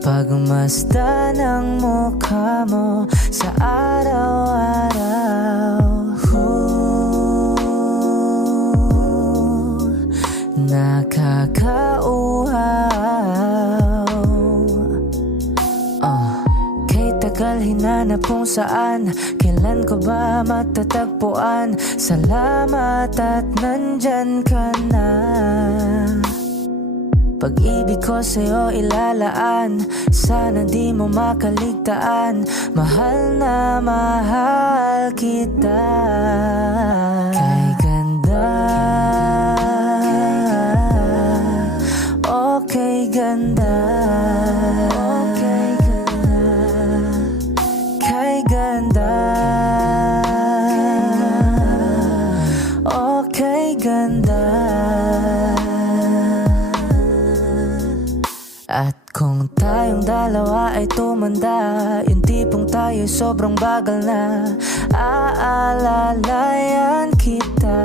Pagmasta ng mukha mo sa araw-araw. Nakakauhaw. Kay tagal hinanap kung saan, kailan ko ba matatagpuan? Salamat at nandyan ka na. Pag-ibig ko sa'yo ilalaan, sana di mo makaligtaan. Mahal na mahal kita. Kay ganda, okay ganda, okay ganda. Kay ganda, okay ganda. At kung tayong dalawa ay tumanda, yung tipong tayo'y sobrang bagal na, aalalayan kita.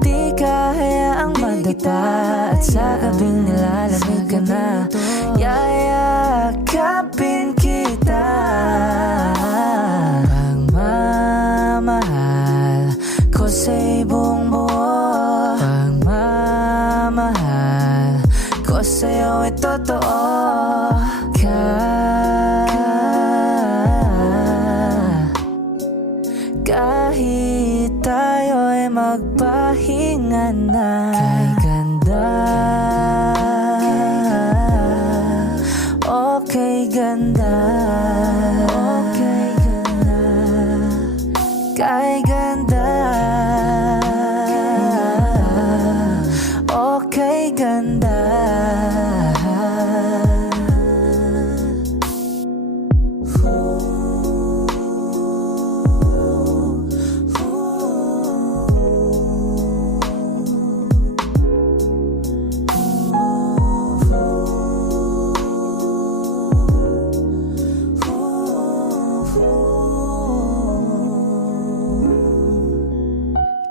Di kahayaang madapa, at sa gabing nilalamig ka na, yayakapin kita. Pagmamahal ko sa'y buong buo, pagmamahal ko sa'yo ay totoo. Kahit tayo'y magpahinga na. Kay ganda, okay ganda, okay ganda. Kay ganda, okay ganda.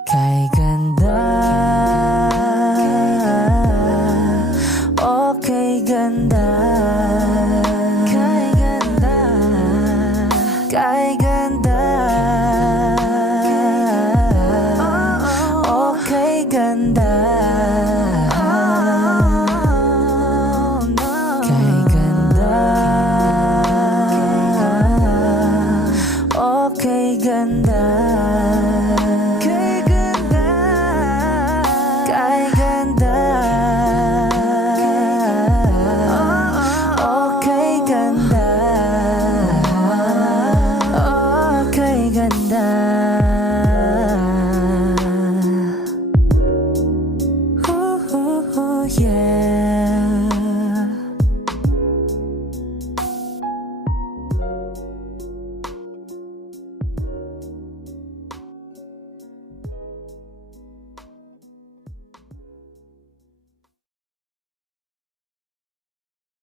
Kay ganda, okay ganda.